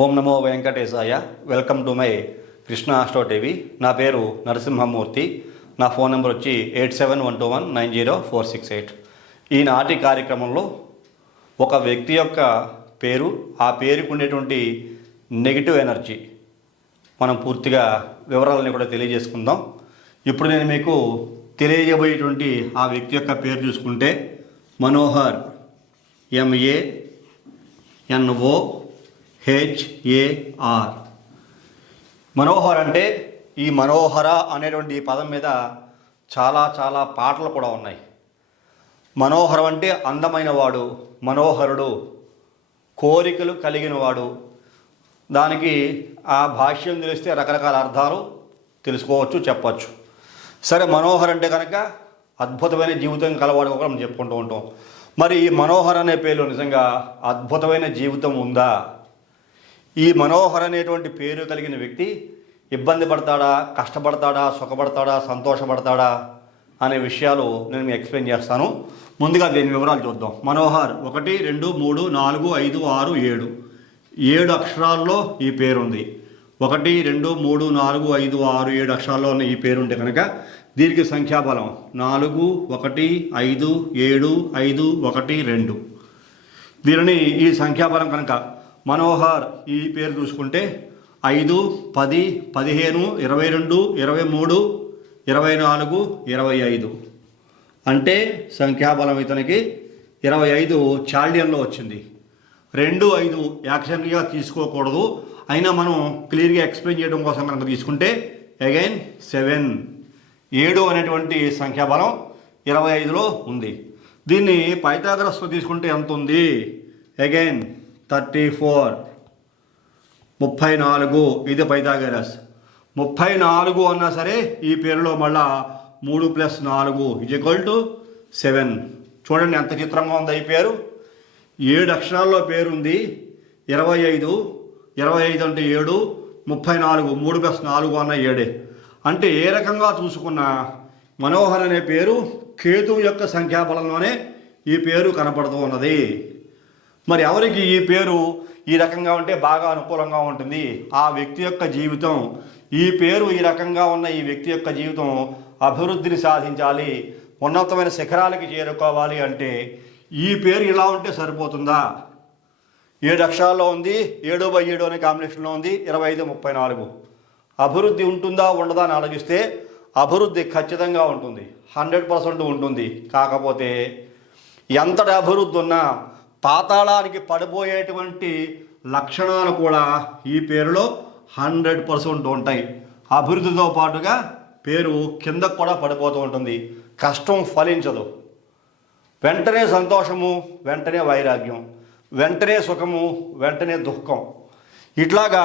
ఓం నమో వెంకటేశాయ. Welcome to my Krishna astro TV. నా పేరు నరసింహమూర్తి. నా ఫోన్ నెంబర్ వచ్చి 8712190468. ఈనాటి కార్యక్రమంలో ఒక వ్యక్తి యొక్క పేరు, ఆ పేరుకు ఉండేటువంటి నెగిటివ్ ఎనర్జీ మనం పూర్తిగా వివరాలని కూడా తెలియజేసుకుందాం. ఇప్పుడు నేను మీకు తెలియజేయబోయేటువంటి ఆ వ్యక్తి యొక్క పేరు చూసుకుంటే మనోహర్, MANOHAR. మనోహర్ అంటే ఈ మనోహర అనేటువంటి పదం మీద చాలా పాటలు కూడా ఉన్నాయి. మనోహరం అంటే అందమైన వాడు, మనోహరుడు, కోరికలు కలిగిన వాడు. దానికి ఆ భాష్యం తెలిస్తే రకరకాల అర్థాలు తెలుసుకోవచ్చు, చెప్పచ్చు. సరే, మనోహర్ అంటే కనుక అద్భుతమైన జీవితం కలవాడు కూడా మనం చెప్పుకుంటూ ఉంటాం. మరి ఈ మనోహర్ అనే పేరులో నిజంగా అద్భుతమైన జీవితం ఉందా? ఈ మనోహర్ అనేటువంటి పేరు కలిగిన వ్యక్తి ఇబ్బంది పడతాడా, కష్టపడతాడా, సుఖపడతాడా, సంతోషపడతాడా అనే విషయాలు నేను మీకు ఎక్స్ప్లెయిన్ చేస్తాను. ముందుగా దీని వివరాలు చూద్దాం. మనోహర్ 1, 2, 3, 4, 5, 6, 7 7 అక్షరాల్లో ఈ పేరు ఉంది. 1, 2, 3, 4, 5, 6, 7 అక్షరాల్లో ఉన్న ఈ పేరు ఉంటే కనుక దీనికి సంఖ్యాబలం 4, 1, 5, 7, 5, 1, 2. దీనిని ఈ సంఖ్యాబలం కనుక మనోహర్ ఈ పేరు చూసుకుంటే 5, 10, 15, 22, 23, 24, 25 అంటే సంఖ్యాబలం ఇతనికి 25 చాల్డియన్లో వచ్చింది. 2, 5 యాక్షన్గా తీసుకోకూడదు. అయినా మనం క్లియర్గా ఎక్స్ప్లెయిన్ చేయడం కోసం కనుక తీసుకుంటే అగైన్ 7 7 అనేటువంటి సంఖ్యాబలం 25లో ఉంది. దీన్ని పైథాగరస్లో తీసుకుంటే ఎంత ఉంది? అగైన్ 34 34. ఇది పైథాగరస్. 34 అన్నా సరే ఈ పేరులో మళ్ళా 3 + 4 = 7. చూడండి ఎంత చిత్రంగా ఉంది ఈ పేరు. 7 అక్షరాల్లో పేరుంది. 25 అంటే 7, 34 3 + 4 అన్న 7. అంటే ఏ రకంగా చూసుకున్నా మనోహర్ అనే పేరు కేతువు యొక్క సంఖ్యాబలంలోనే ఈ పేరు కనపడుతూ ఉన్నది. మరి ఎవరికి ఈ పేరు ఈ రకంగా ఉంటే బాగా అనుకూలంగా ఉంటుంది? ఆ వ్యక్తి యొక్క జీవితం, ఈ పేరు ఈ రకంగా ఉన్న ఈ వ్యక్తి యొక్క జీవితం అభివృద్ధిని సాధించాలి, ఉన్నతమైన శిఖరాలకి చేరుకోవాలి అంటే ఈ పేరు ఇలా ఉంటే సరిపోతుందా? 7 అక్షరాల్లో ఉంది, 7/7 అనే కాంబినేషన్లో ఉంది, 25, 34. అభివృద్ధి ఉంటుందా ఉండదా అని ఆలోచిస్తే అభివృద్ధి ఖచ్చితంగా ఉంటుంది, 100% ఉంటుంది. కాకపోతే ఎంతటి అభివృద్ధి ఉన్నా పాతాళానికి పడిపోయేటువంటి లక్షణాలు కూడా ఈ పేరులో 100% ఉంటాయి. అభివృద్ధితో పాటుగా పేరు కిందకు కూడా పడిపోతూ ఉంటుంది. కష్టం ఫలించదు. వెంటనే సంతోషము, వెంటనే వైరాగ్యం, వెంటనే సుఖము, వెంటనే దుఃఖం, ఇట్లాగా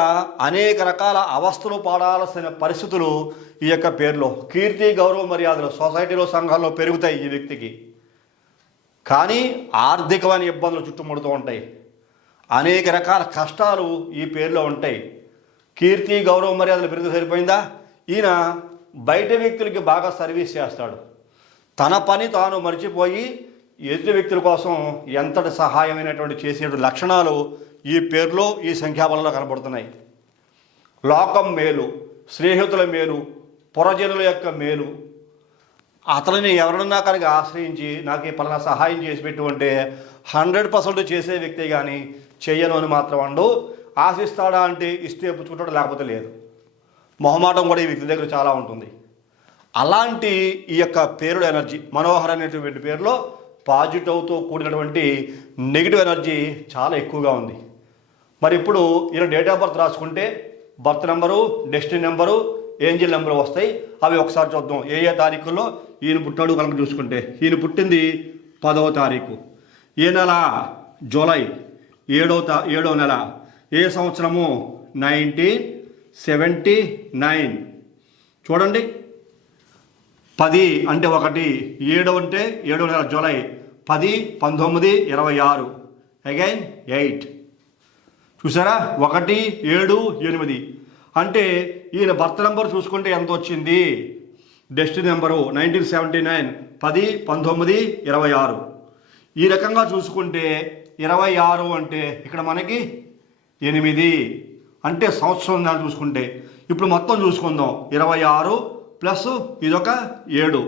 అనేక రకాల అవస్థలు పడాల్సిన పరిస్థితులు ఈ యొక్క పేరులో. కీర్తి, గౌరవ మర్యాదలు సొసైటీలో, సంఘాల్లో పెరుగుతాయి ఈ వ్యక్తికి. కానీ ఆర్థికమైన ఇబ్బందులు చుట్టుముడుతూ ఉంటాయి. అనేక రకాల కష్టాలు ఈ పేరులో ఉంటాయి. కీర్తి, గౌరవ మర్యాదలు పెరిగి సరిపోయిందా? ఈయన బయట వ్యక్తులకి బాగా సర్వీస్ చేస్తాడు. తన పని తాను మర్చిపోయి ఎదుటి వ్యక్తుల కోసం ఎంతటి సహాయమైనటువంటి చేసే లక్షణాలు ఈ పేరులో, ఈ సంఖ్యాబలంలో కనబడుతున్నాయి. లోకం మేలు, స్నేహితుల మేలు, పురజనుల యొక్క మేలు. అతనిని ఎవరన్నా కనుక ఆశ్రయించి నాకు ఈ పలానా సహాయం చేసి పెట్టు అంటే 100% చేసే వ్యక్తి. కానీ చెయ్యను అని మాత్రం అండు. ఆశిస్తాడా అంటే ఇస్తే పుచ్చుకుంటాడు, లేకపోతే లేదు. మొహమాటం కూడా ఈ వ్యక్తి దగ్గర చాలా ఉంటుంది. అలాంటి ఈ యొక్క పేరుడు ఎనర్జీ మనోహర్ అనేటువంటి పేరులో పాజిటివ్తో కూడినటువంటి నెగిటివ్ ఎనర్జీ చాలా ఎక్కువగా ఉంది. మరి ఇప్పుడు ఈయన డేట్ ఆఫ్ బర్త్ రాసుకుంటే birth number, destiny number, angel number వస్తాయి. అవి ఒకసారి చూద్దాం. ఏ తారీఖుల్లో ఈయన పుట్టాడు కనుక చూసుకుంటే ఈయన పుట్టింది 10వ తారీఖు. ఏ నెల? జూలై 7వ నెల. ఏ సంవత్సరము? 1979. చూడండి, 10 అంటే 1, 7 అంటే 7వ నెల జూలై, 10, 19, 26, అగైన్ 8. చూసారా? 1, 7, 8. అంటే ఈయన బర్త్ నెంబర్ చూసుకుంటే ఎంత వచ్చింది? Destiny number 1979, 10, 19, 26. ఈ రకంగా చూసుకుంటే 26 అంటే ఇక్కడ మనకి 8 అంటే సంవత్సరం దాన్ని చూసుకుంటే. ఇప్పుడు మొత్తం చూసుకుందాం. 26 ప్లస్ ఇదొక 7,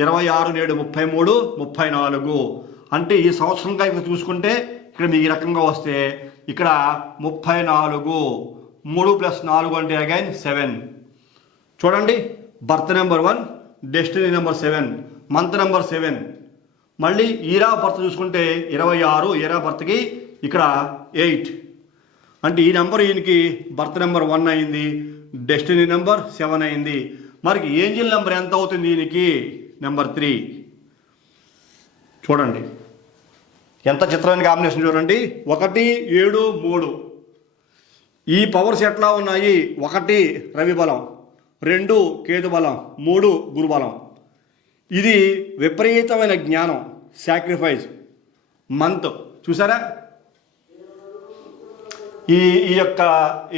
26 7 33 34. అంటే ఈ సంవత్సరం కనుక చూసుకుంటే ఇక్కడ మీకు ఈ రకంగా వస్తే ఇక్కడ 34, 3 + 4 అంటే అగైన్ 7. చూడండి, birth number 1, destiny number 7, month number 7. మళ్ళీ ఈరా బర్త్ చూసుకుంటే 26, ఈరా బర్త్కి ఇక్కడ 8. అంటే ఈ నెంబర్ ఈయనకి బర్త్ నెంబర్ 1 అయింది, డెస్టినీ నెంబర్ 7 అయింది. మరి ఏంజిల్ నెంబర్ ఎంత అవుతుంది ఈయనకి? నెంబర్ 3. చూడండి ఎంత చిత్రమైన కాంబినేషన్ చూడండి. 1 7 3. ఈ పవర్స్ ఎట్లా ఉన్నాయి? 1 రవి బలం, 2 కేతు బలం, 3 గురు బలం. ఇది విపరీతమైన జ్ఞానం, సాక్రిఫైస్. మంత్ చూసారా?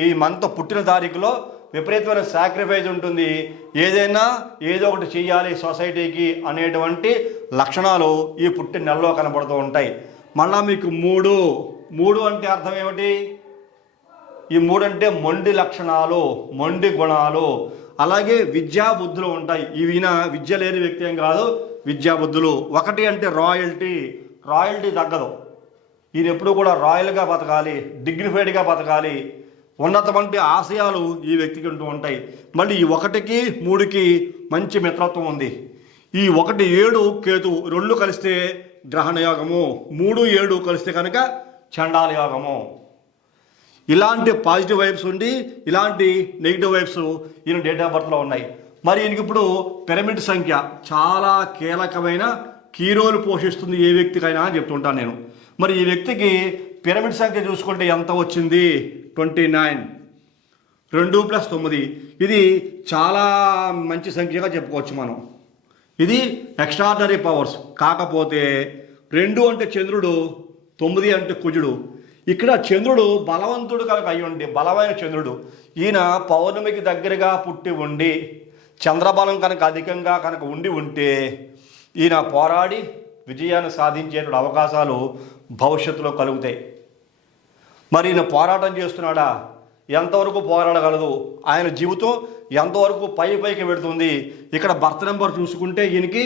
ఈ మంత్ పుట్టిన తారీఖులో విపరీతమైన సాక్రిఫైస్ ఉంటుంది. ఏదైనా ఏదో ఒకటి చెయ్యాలి సొసైటీకి అనేటువంటి లక్షణాలు ఈ పుట్టిన నెలలో కనబడుతూ ఉంటాయి. మళ్ళా మీకు 3 అంటే అర్థం ఏమిటి? ఈ 3 అంటే మొండి లక్షణాలు, మొండి గుణాలు. అలాగే విద్యాబుద్ధులు ఉంటాయి. ఈయన విద్య లేని వ్యక్తి ఏం కాదు, విద్యాబుద్ధులు. 1 అంటే రాయల్టీ తగ్గదు. ఈయన ఎప్పుడు కూడా రాయల్గా బతకాలి, డిగ్నిఫైడ్గా బతకాలి. ఉన్నతమంటి ఆశయాలు ఈ వ్యక్తికి ఉంటూ ఉంటాయి. మళ్ళీ ఈ 1కి 3కి మంచి మిత్రత్వం ఉంది. ఈ 1 7 కేతు 2 కలిస్తే గ్రహణ యోగము, 3 7 కలిస్తే కనుక చండాల యోగము. ఇలాంటి పాజిటివ్ వైబ్స్ ఉండి ఇలాంటి నెగిటివ్ వైబ్స్ ఈయన డేట్ ఆఫ్ బర్త్లో ఉన్నాయి. మరి ఈయనకి ఇప్పుడు పిరమిడ్ సంఖ్య చాలా కీలకమైన కీ రోల్ పోషిస్తుంది ఏ వ్యక్తికైనా అని చెప్తుంటాను నేను. మరి ఈ వ్యక్తికి పిరమిడ్ సంఖ్య చూసుకుంటే ఎంత వచ్చింది? 29. 2 + 9. ఇది చాలా మంచి సంఖ్యగా చెప్పుకోవచ్చు మనం. ఇది ఎక్స్ట్రాడినరీ పవర్స్. కాకపోతే 2 అంటే చంద్రుడు, 9 అంటే కుజుడు. ఇక్కడ చంద్రుడు బలవంతుడు కనుక అయి ఉండి, బలమైన చంద్రుడు, ఈయన పౌర్ణమికి దగ్గరగా పుట్టి ఉండి చంద్రబలం కనుక అధికంగా కనుక ఉంటే ఈయన పోరాడి విజయాన్ని సాధించేటువంటి అవకాశాలు భవిష్యత్తులో కలుగుతాయి. మరి ఈయన పోరాటం చేస్తున్నాడా? ఎంతవరకు పోరాడగలదు? ఆయన జీవితం ఎంతవరకు పైకి పెడుతుంది? ఇక్కడ బర్త్ నెంబర్ చూసుకుంటే ఈయనకి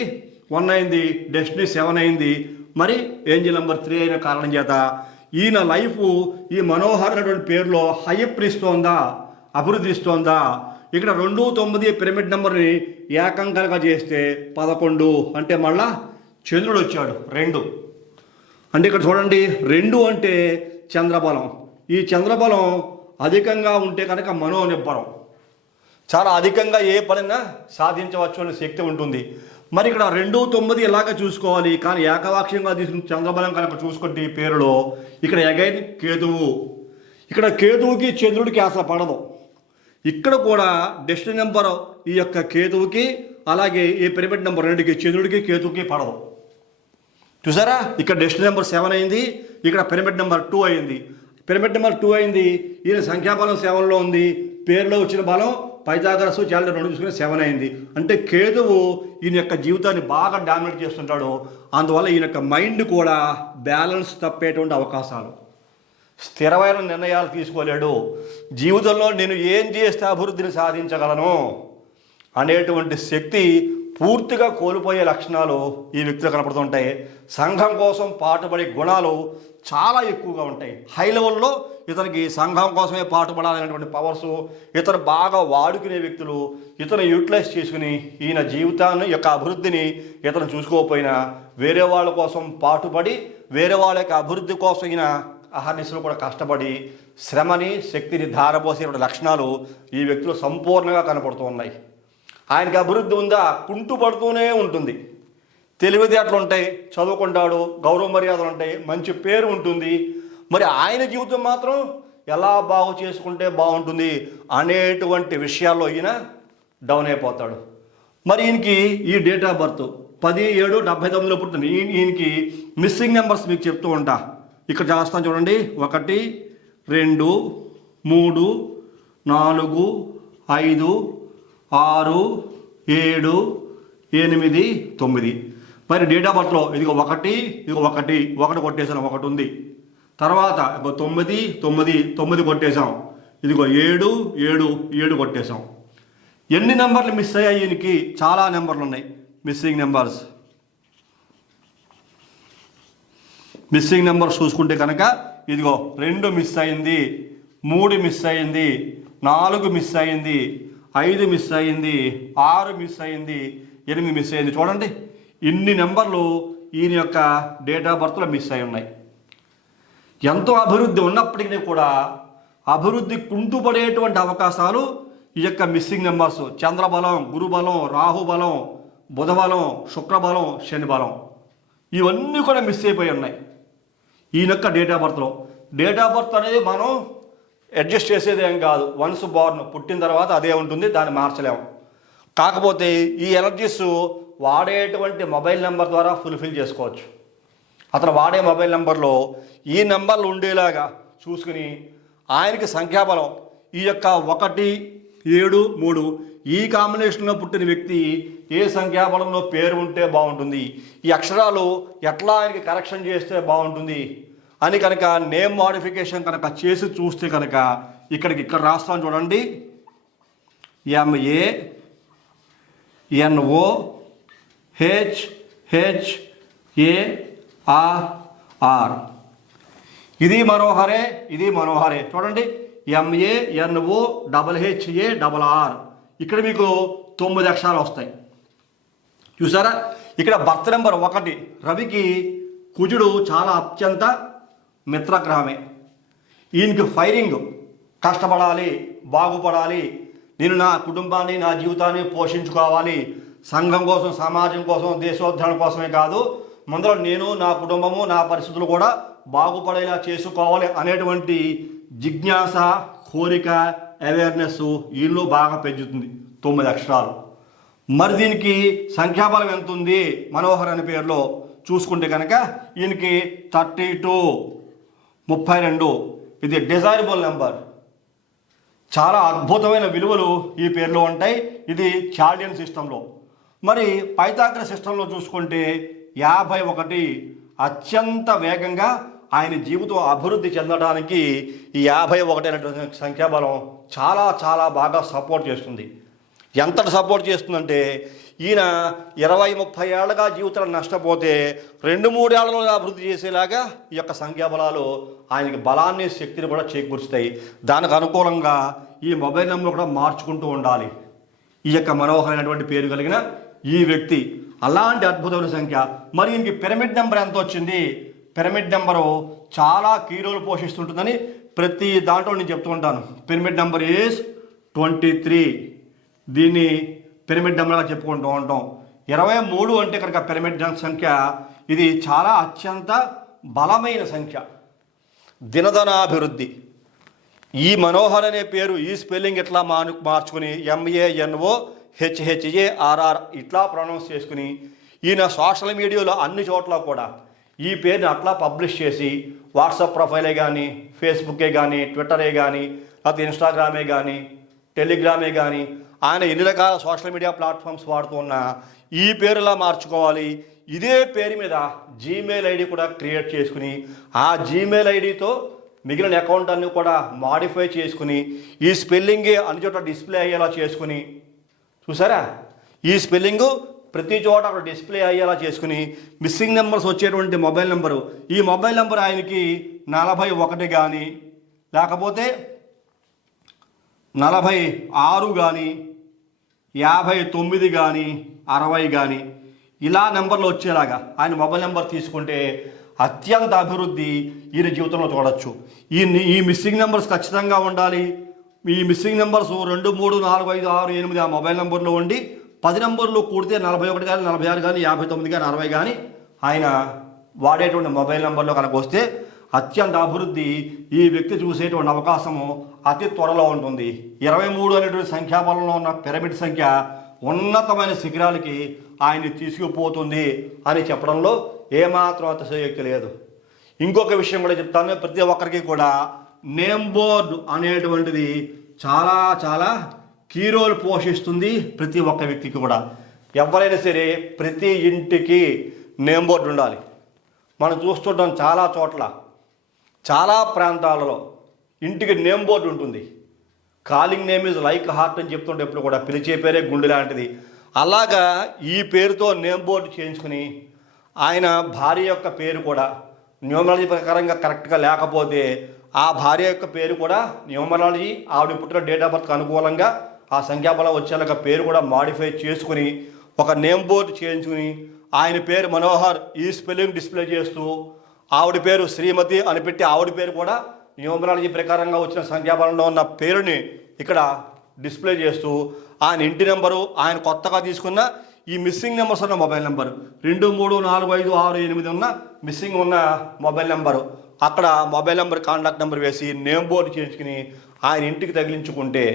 1 అయింది, డెస్టినీ 7 అయింది. మరి ఏంజిల్ నెంబర్ 3 అయిన కారణం చేత ఈయన లైఫ్ ఈ మనోహరమైనటువంటి పేరులో హైప్రిస్తోందా, అభివృద్ధి ఇస్తోందా? ఇక్కడ 2 9 పిరమిడ్ నెంబర్ని ఏకం కనుక చేస్తే 11. అంటే మళ్ళా చంద్రుడు వచ్చాడు 2. అంటే ఇక్కడ చూడండి, 2 అంటే చంద్రబలం. ఈ చంద్రబలం అధికంగా ఉంటే కనుక మనోనిబ్బరం, చాలా అధికంగా ఏ పనైనా సాధించవచ్చు అనే శక్తి ఉంటుంది. మరి ఇక్కడ 2 9 ఇలాగ చూసుకోవాలి. కానీ ఏకవాక్యంగా తీసుకుని చంద్రబలం కనుక చూసుకుంటే ఈ పేరులో ఇక్కడ అగైన్ కేతువు. ఇక్కడ కేతువుకి చంద్రుడికి అసలు పడదు. ఇక్కడ కూడా డెస్టినీ నెంబర్ ఈ యొక్క కేతువుకి, అలాగే ఈ పిరమిడ్ నెంబర్ 2కి చంద్రుడికి కేతువుకి పడదు. చూసారా? ఇక్కడ డెస్టినీ నెంబర్ 7 అయింది, ఇక్కడ పిరమిడ్ నెంబర్ 2 అయింది. పిరమిడ్ నెంబర్ 2 అయింది, ఈయన సంఖ్యాబలం 7లో ఉంది. పేరులో వచ్చిన బలం పైథాగరస్ క్యాలెండర్ 2 చూసుకుని 7 అయింది. అంటే కేతువు ఈయన యొక్క జీవితాన్ని బాగా డామినేట్ చేస్తుంటాడు. అందువల్ల ఈయన యొక్క మైండ్ కూడా బ్యాలెన్స్ తప్పేటువంటి అవకాశాలు, స్థిరమైన నిర్ణయాలు తీసుకోలేడు. జీవితంలో నేను ఏం చేస్తే అభివృద్ధిని సాధించగలను అనేటువంటి శక్తి పూర్తిగా కోల్పోయే లక్షణాలు ఈ వ్యక్తిలో కనపడుతుంటాయి. సంఘం కోసం పాటుపడే గుణాలు చాలా ఎక్కువగా ఉంటాయి. హై లెవెల్లో ఇతనికి సంఘం కోసమే పాటుపడాలనేటువంటి పవర్స్, ఇతను బాగా వాడుకునే వ్యక్తులు, ఇతను యూటిలైజ్ చేసుకుని ఈయన జీవితాన్ని యొక్క అభివృద్ధిని ఇతను చూసుకోకపోయినా వేరే వాళ్ళ కోసం పాటుపడి వేరే వాళ్ళ యొక్క అభివృద్ధి కోసం ఈయన అహర్నిశలు కూడా కష్టపడి శ్రమని శక్తిని ధారపోసే లక్షణాలు ఈ వ్యక్తులు సంపూర్ణంగా కనపడుతూ ఉన్నాయి. ఆయనకి అభివృద్ధి ఉందా? కుంటుపడుతూనే ఉంటుంది. తెలివితేటలు ఉంటాయి, చదువుకుంటాడు, గౌరవ మర్యాదలు ఉంటాయి, మంచి పేరు ఉంటుంది. మరి ఆయన జీవితం మాత్రం ఎలా బాగు చేసుకుంటే బాగుంటుంది అనేటువంటి విషయాల్లో ఈయన డౌన్ అయిపోతాడు. మరి ఈయనకి ఈ డేట్ ఆఫ్ బర్త్ 10/7/79 పుట్టింది. ఈయనకి మిస్సింగ్ నెంబర్స్ మీకు చెప్తూ ఉంటా. ఇక్కడ చేస్తాను చూడండి. 1 2 3 4 5 6 7 8 9. మరి డేట్ ఆఫ్ బర్త్లో ఇదిగో 1 కొట్టేసాను, 1 ఉంది. తర్వాత 9 9 9 కొట్టేశాం, ఇదిగో 7 7 7 కొట్టేశాం. ఎన్ని నెంబర్లు మిస్ అయ్యాయి? ఈయనకి చాలా నెంబర్లు ఉన్నాయి. మిస్సింగ్ నెంబర్స్ చూసుకుంటే కనుక ఇదిగో 2 మిస్ అయింది, 3 మిస్ అయింది, 4 మిస్ అయింది, 5 మిస్ అయింది, 6 మిస్ అయింది, 8 మిస్ అయింది. చూడండి, ఇన్ని నెంబర్లు ఈయన యొక్క డేట్ ఆఫ్ బర్త్లో మిస్ అయి ఉన్నాయి. ఎంతో అభివృద్ధి ఉన్నప్పటికీ కూడా అభివృద్ధి కుంటుపడేటువంటి అవకాశాలు ఈ యొక్క మిస్సింగ్ నెంబర్స్. చంద్రబలం, గురుబలం, రాహుబలం, బుధబలం, శుక్రబలం, శని బలం ఇవన్నీ కూడా మిస్ అయిపోయి ఉన్నాయి ఈయన యొక్క డేట్ ఆఫ్ బర్త్లో. డేట్ ఆఫ్ బర్త్ అనేది మనం అడ్జస్ట్ చేసేది ఏం కాదు. వన్స్ బోర్న్, పుట్టిన తర్వాత అదే ఉంటుంది, దాన్ని మార్చలేము. కాకపోతే ఈ ఎనర్జీస్ వాడేటువంటి మొబైల్ నెంబర్ ద్వారా ఫుల్ఫిల్ చేసుకోవచ్చు. అతను వాడే మొబైల్ నెంబర్లో ఈ నెంబర్లు ఉండేలాగా చూసుకుని ఆయనకి సంఖ్యాబలం ఈ యొక్క 1 7 3 ఈ కాంబినేషన్లో పుట్టిన వ్యక్తి ఏ సంఖ్యాబలంలో పేరు ఉంటే బాగుంటుంది, ఈ అక్షరాలు ఎట్లా ఆయనకి కరెక్షన్ చేస్తే బాగుంటుంది అని కనుక నేమ్ మోడిఫికేషన్ కనుక చేసి చూస్తే కనుక ఇక్కడ రాస్తాను చూడండి. MANOHHAR. ఇది మనోహరే, ఇది మనోహరే. చూడండి, MANOHHARR. ఇక్కడ మీకు 9 అక్షరాలు వస్తాయి. చూసారా? ఇక్కడ బర్త్ నెంబర్ 1 రవికి కుజుడు చాలా అత్యంత మిత్రగ్రహమే. ఈయనకి ఫైరింగ్, కష్టపడాలి, బాగుపడాలి, నేను నా కుటుంబాన్ని నా జీవితాన్ని పోషించుకోవాలి, సంఘం కోసం, సమాజం కోసం, దేశోద్ధరణ కోసమే కాదు, ముందర నేను నా కుటుంబము నా పరిస్థితులు కూడా బాగుపడేలా చేసుకోవాలి అనేటువంటి జిజ్ఞాస, కోరిక, అవేర్నెస్ వీళ్ళు బాగా పెంచుతుంది. 9 అక్షరాలు. మరి దీనికి సంఖ్యాబలం ఎంత ఉంది మనోహర్ అనే పేరులో చూసుకుంటే కనుక ఈయనకి 32 32. ఇది డిజైరబుల్ నెంబర్. చాలా అద్భుతమైన విలువలు ఈ పేరులో ఉంటాయి. ఇది చాల్డియన్ సిస్టంలో. మరి పైథాగరస్ సిస్టంలో చూసుకుంటే 51 అత్యంత వేగంగా ఆయన జీవితం అభివృద్ధి చెందడానికి ఈ 51 అనేటువంటి సంఖ్యాబలం చాలా చాలా బాగా సపోర్ట్ చేస్తుంది. ఎంతటి సపోర్ట్ చేస్తుందంటే ఈయన 20-30 ఏళ్ళగా జీవితాలు నష్టపోతే 2-3 ఏళ్లలో అభివృద్ధి చేసేలాగా ఈ యొక్క సంఖ్యాబలాలు ఆయనకి బలాన్ని, శక్తిని కూడా చేకూరుస్తాయి. దానికి అనుకూలంగా ఈ మొబైల్ నెంబర్ కూడా మార్చుకుంటూ ఉండాలి. ఈ యొక్క మనోహరమైనటువంటి పేరు కలిగిన ఈ వ్యక్తి అలాంటి అద్భుతమైన సంఖ్య. మరి ఈయనకి పిరమిడ్ నెంబర్ ఎంత వచ్చింది? పిరమిడ్ నెంబరు చాలా కీ రోల్ పోషిస్తుంటుందని ప్రతి దాంట్లో నేను చెప్తూ ఉంటాను. Pyramid number is 23. దీన్ని పిరమిడ్ నెంబర్గా చెప్పుకుంటూ ఉంటాం. 23 అంటే కనుక పిరమిడ్ సంఖ్య. ఇది చాలా అత్యంత బలమైన సంఖ్య. దినదనాభివృద్ధి. ఈ మనోహర్ అనే పేరు, ఈ స్పెల్లింగ్ ఇట్లా మార్చుకుని MANOHHARR ఇట్లా ప్రొనౌన్స్ చేసుకుని ఈయన సోషల్ మీడియాలో అన్ని చోట్ల కూడా ఈ పేరుని అట్లా పబ్లిష్ చేసి వాట్సాప్ ప్రొఫైలే కానీ, ఫేస్బుకే కానీ, ట్విట్టరే కానీ, లేకపోతే ఇన్స్టాగ్రామే కానీ, టెలిగ్రామే కానీ, ఆయన ఎన్ని రకాల సోషల్ మీడియా ప్లాట్ఫామ్స్ వాడుతూ ఉన్నా ఈ పేరులా మార్చుకోవాలి. ఇదే పేరు మీద జీమెయిల్ ఐడి కూడా క్రియేట్ చేసుకుని ఆ జీమెయిల్ ఐడితో మిగిలిన అకౌంట్ అన్ని కూడా మాడిఫై చేసుకుని ఈ స్పెల్లింగే అన్ని చోట్ల డిస్ప్లే అయ్యేలా చేసుకుని, చూసారా, ఈ స్పెల్లింగు ప్రతి చోట అక్కడ డిస్ప్లే అయ్యేలా చేసుకుని మిస్సింగ్ నెంబర్స్ వచ్చేటువంటి మొబైల్ నెంబరు, ఈ మొబైల్ నెంబర్ ఆయనకి 41 కానీ, లేకపోతే 46 కానీ, 59 కానీ, 60 కానీ ఇలా నెంబర్లు వచ్చేలాగా ఆయన మొబైల్ నెంబర్ తీసుకుంటే అత్యంత అభివృద్ధి ఈయన జీవితంలో చూడవచ్చు. ఈ మిస్సింగ్ నెంబర్స్ ఖచ్చితంగా ఉండాలి. ఈ మిస్సింగ్ నెంబర్స్ 2 3 4 5 6 8 ఆ మొబైల్ నెంబర్లో ఉండి 10 నెంబర్లు కూడితే 41 కానీ, 46 కానీ, 59 కానీ, 60 కానీ ఆయన వాడేటువంటి మొబైల్ నెంబర్లో కనుక వస్తే అత్యంత అభివృద్ధి ఈ వ్యక్తి చూసేటువంటి అవకాశము అతి త్వరలో ఉంటుంది. 23 అనేటువంటి సంఖ్యాబలంలో ఉన్న పిరమిడ్ సంఖ్య ఉన్నతమైన శిఖరాలకి ఆయన్ని తీసుకుపోతుంది అని చెప్పడంలో ఏమాత్రం అతిశయోక్తి లేదు. ఇంకొక విషయం కూడా చెప్తాను. ప్రతి ఒక్కరికి కూడా నేమ్ బోర్డు అనేటువంటిది చాలా చాలా కీ రోల్ పోషిస్తుంది. ప్రతి ఒక్క వ్యక్తికి కూడా, ఎవరైనా సరే ప్రతి ఇంటికి నేమ్ బోర్డు ఉండాలి. మనం చూస్తుంటాం చాలా చోట్ల చాలా ప్రాంతాలలో ఇంటికి నేమ్ బోర్డు ఉంటుంది. Calling name is like heart అని చెప్తుంటే ఎప్పుడు కూడా పిలిచే పేరే గుండె లాంటిది. అలాగా ఈ పేరుతో నేమ్ బోర్డు చేయించుకుని ఆయన భార్య యొక్క పేరు కూడా న్యూమరాలజీ ప్రకారంగా కరెక్ట్గా లేకపోతే ఆ భార్య యొక్క పేరు కూడా న్యూమరాలజీ ఆవిడ పుట్టిన డేట్ ఆఫ్ బర్త్కి అనుకూలంగా ఆ సంఖ్యాబలం వచ్చేలాగా పేరు కూడా మాడిఫై చేసుకుని ఒక నేమ్ బోర్డు చేయించుకుని ఆయన పేరు మనోహర్ ఈ స్పెల్లింగ్ డిస్ప్లే చేస్తూ ఆవిడ పేరు శ్రీమతి అని పెట్టి ఆవిడ పేరు కూడా న్యూమరాలజీ ప్రకారంగా వచ్చిన సంఖ్యాబలంలో ఉన్న పేరుని ఇక్కడ డిస్ప్లే చేస్తూ ఆయన ఇంటి నెంబరు, ఆయన కొత్తగా తీసుకున్న ఈ మిస్సింగ్ నెంబర్స్ ఉన్న మొబైల్ నెంబరు 2, 3, 4, 5, 6, 8 ఉన్న మిస్సింగ్ ఉన్న మొబైల్ నెంబరు అక్కడ మొబైల్ నెంబర్ కాంటాక్ట్ నెంబర్ వేసి నేమ్ బోర్డు చేయించుకుని ఆయన ఇంటికి తగిలించుకుంటే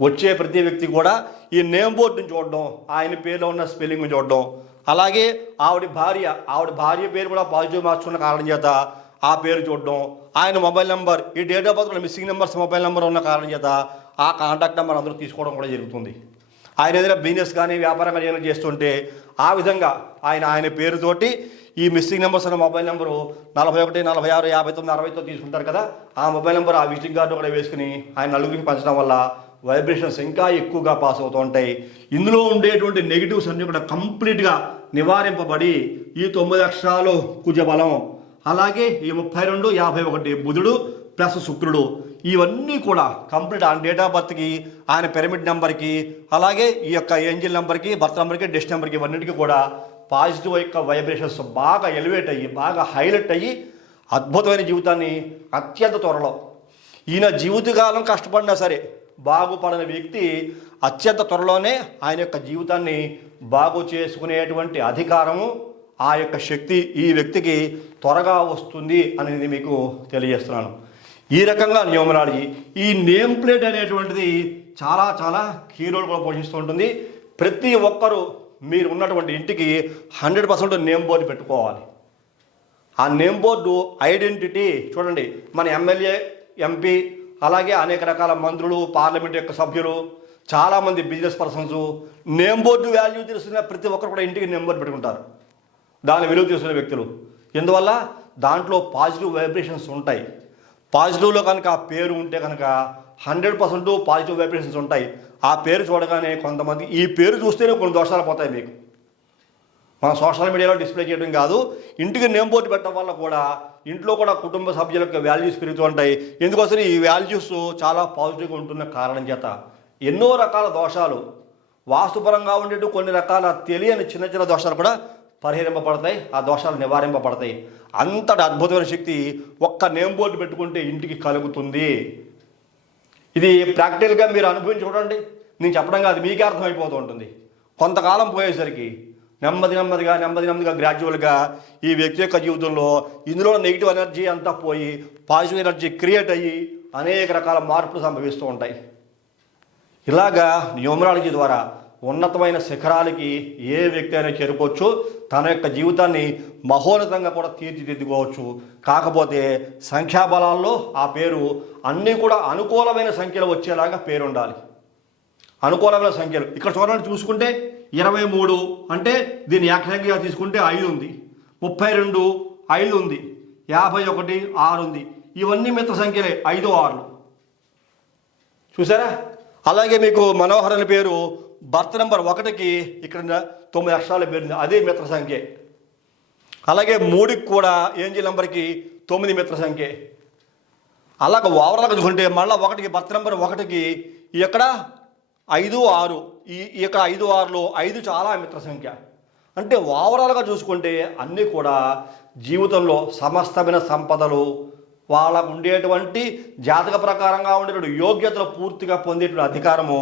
వచ్చే ప్రతి వ్యక్తి కూడా ఈ నేమ్ బోర్డుని చూడడం, ఆయన పేరులో ఉన్న స్పెల్లింగ్ని చూడడం, అలాగే ఆవిడ భార్య పేరు కూడా పాజిటివ్ మార్చుకున్న కారణం చేత ఆ పేరు చూడడం, ఆయన మొబైల్ నెంబర్ ఈ డేట్ ఆఫ్ బర్త్లో మిస్సింగ్ నెంబర్స్ మొబైల్ నెంబర్ ఉన్న కారణం చేత ఆ కాంటాక్ట్ నెంబర్ అందరూ తీసుకోవడం కూడా జరుగుతుంది. ఆయన ఏదైనా బిజినెస్ కానీ వ్యాపారం కానీ ఏదైనా చేస్తుంటే ఆ విధంగా ఆయన పేరుతోటి ఈ మిస్సింగ్ నెంబర్స్ ఉన్న మొబైల్ నెంబరు 41, 46, 59, 60తో తీసుకుంటారు కదా, ఆ మొబైల్ నెంబర్ ఆ విజిటింగ్ కార్డు కూడా వేసుకుని ఆయన నలుగురికి పంచడం వల్ల వైబ్రేషన్స్ ఇంకా ఎక్కువగా పాస్ అవుతూ ఉంటాయి. ఇందులో ఉండేటువంటి నెగిటివ్స్ అన్నీ కూడా కంప్లీట్గా నివారింపబడి ఈ 9 అక్షరాలు కుజబలం, అలాగే ఈ 32, 51 బుధుడు ప్లస్ శుక్రుడు ఇవన్నీ కూడా కంప్లీట్ ఆయన డేట్ ఆఫ్ బర్త్కి, ఆయన పిరమిడ్ నెంబర్కి, అలాగే ఈ యొక్క ఏంజిల్ నెంబర్కి, బర్త్ నెంబర్కి, డెస్ట్ నెంబర్కి ఇవన్నిటికీ కూడా పాజిటివ్ యొక్క వైబ్రేషన్స్ బాగా ఎలివేట్ అయ్యి బాగా హైలైట్ అయ్యి అద్భుతమైన జీవితాన్ని అత్యంత త్వరలో ఈయన జీవితకాలం కష్టపడినా సరే బాగుపడని వ్యక్తి అత్యంత త్వరలోనే ఆయన యొక్క జీవితాన్ని బాగు చేసుకునేటువంటి అధికారము ఆ యొక్క శక్తి ఈ వ్యక్తికి త్వరగా వస్తుంది అనేది మీకు తెలియజేస్తున్నాను. ఈ రకంగా న్యూమరాలజీ ఈ నేమ్ ప్లేట్ అనేటువంటిది చాలా చాలా కీ రోల్ కూడా పోషిస్తూ ఉంటుంది. ప్రతి ఒక్కరూ మీరు ఉన్నటువంటి ఇంటికి 100% నేమ్ బోర్డు పెట్టుకోవాలి. ఆ నేమ్ బోర్డు ఐడెంటిటీ చూడండి, మన ఎమ్మెల్యే, ఎంపీ, అలాగే అనేక రకాల మంత్రులు, పార్లమెంట్ యొక్క సభ్యులు, చాలామంది business persons name board value తెలుస్తున్న ప్రతి ఒక్కరు కూడా ఇంటికి నేమ్ బోర్డు పెట్టుకుంటారు. దాని విలువ తెలుసుకునే వ్యక్తులు ఎందువల్ల దాంట్లో పాజిటివ్ వైబ్రేషన్స్ ఉంటాయి. పాజిటివ్లో కనుక ఆ పేరు ఉంటే కనుక 100% పాజిటివ్ వైబ్రేషన్స్ ఉంటాయి. ఆ పేరు చూడగానే కొంతమంది ఈ పేరు చూస్తేనే కొన్ని దోషాలు పోతాయి. మీకు మన సోషల్ మీడియాలో డిస్ప్లే చేయడం కాదు, ఇంటికి నేమ్ బోర్డు పెట్టడం వల్ల కూడా ఇంట్లో కూడా కుటుంబ సభ్యుల యొక్క వాల్యూస్ పెరుగుతూ ఉంటాయి. ఎందుకోసం ఈ వాల్యూస్ చాలా పాజిటివ్గా ఉంటున్న కారణం చేత ఎన్నో రకాల దోషాలు వాస్తుపరంగా ఉండేటు కొన్ని రకాల తెలియని చిన్న చిన్న దోషాలు కూడా పరిహరింపబడతాయి, ఆ దోషాలు నివారింపబడతాయి. అంతటి అద్భుతమైన శక్తి ఒక్క నేమ్ బోర్డు పెట్టుకుంటే ఇంటికి కలుగుతుంది. ఇది ప్రాక్టికల్గా మీరు అనుభవించి చూడండి. నేను చెప్పడం కాదు, మీకే అర్థమైపోతూ ఉంటుంది. కొంతకాలం పోయేసరికి నెమ్మదిగా గ్రాడ్యువల్గా ఈ వ్యక్తి యొక్క జీవితంలో ఇందులో నెగిటివ్ ఎనర్జీ అంతా పోయి పాజిటివ్ ఎనర్జీ క్రియేట్ అయ్యి అనేక రకాల మార్పులు సంభవిస్తూ ఉంటాయి. ఇలాగా న్యూమరాలజీ ద్వారా ఉన్నతమైన శిఖరాలకి ఏ వ్యక్తి అయినా చేరుకోవచ్చు, తన యొక్క జీవితాన్ని మహోన్నతంగా కూడా తీర్చిదిద్దుకోవచ్చు. కాకపోతే సంఖ్యాబలాల్లో ఆ పేరు అన్నీ కూడా అనుకూలమైన సంఖ్యలు వచ్చేలాగా పేరు ఉండాలి. అనుకూలమైన సంఖ్యలు ఇక్కడ చూడండి, చూసుకుంటే 23 అంటే దీన్ని ఏకసంఖ్యగా తీసుకుంటే 5 ఉంది, 32 5 ఉంది, 51 6 ఉంది. ఇవన్నీ మిత్ర సంఖ్యలే, 5 6 చూసారా. అలాగే మీకు మనోహర్ అనే పేరు బర్త్ నెంబర్ 1కి ఇక్కడ 9 అక్షరాల పేరు, అదే మిత్ర సంఖ్య. అలాగే 3కి కూడా ఏంజిల్ నెంబర్కి 9 మిత్ర సంఖ్య. అలాగ ఓవరాల్గా చూసుకుంటే మళ్ళీ 1కి బర్త్ నెంబర్ 1కి ఇక్కడ 5 6 ఇక్కడ 5 6లో 5 చాలా మిత్ర సంఖ్య. అంటే ఓవరాల్గా చూసుకుంటే అన్నీ కూడా జీవితంలో సమస్తమైన సంపదలు, వాళ్ళకు ఉండేటువంటి జాతక ప్రకారంగా ఉండేటువంటి యోగ్యతలు పూర్తిగా పొందేటువంటి అధికారము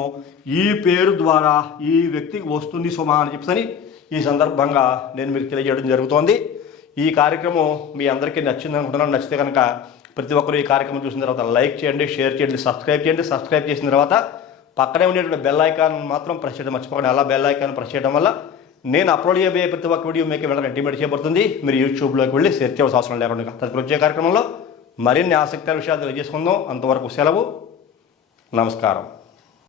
ఈ పేరు ద్వారా ఈ వ్యక్తికి వస్తుంది సుమా అని చెప్పని ఈ సందర్భంగా నేను మీకు తెలియజేయడం జరుగుతోంది. ఈ కార్యక్రమం మీ అందరికీ నచ్చింది అనుకుంటున్నాను. నచ్చితే కనుక ప్రతి ఒక్కరు ఈ కార్యక్రమం చూసిన తర్వాత లైక్ చేయండి, షేర్ చేయండి, సబ్స్క్రైబ్ చేయండి. సబ్స్క్రైబ్ చేసిన తర్వాత పక్కనే ఉండేటువంటి బెల్ ఐకాన్ మాత్రం ప్రెస్ చేయడం మర్చిపోకండి. అలా బెల్ ఐకాన్ ప్రెస్ చేయడం వల్ల నేను అప్లోడ్ చేయబోయే ప్రతి ఒక్క వీడియో మీకు వెంటనే ఇంటిమేట్ చేయబడుతుంది. మీరు యూట్యూబ్లోకి వెళ్ళి షేర్ చేయవలసిన అవసరం లేకుండా తదుపరి వచ్చే కార్యక్రమంలో మరిన్ని ఆసక్తికర విషయాలు తెలియజేసుకుందాం. అంతవరకు సెలవు, నమస్కారం.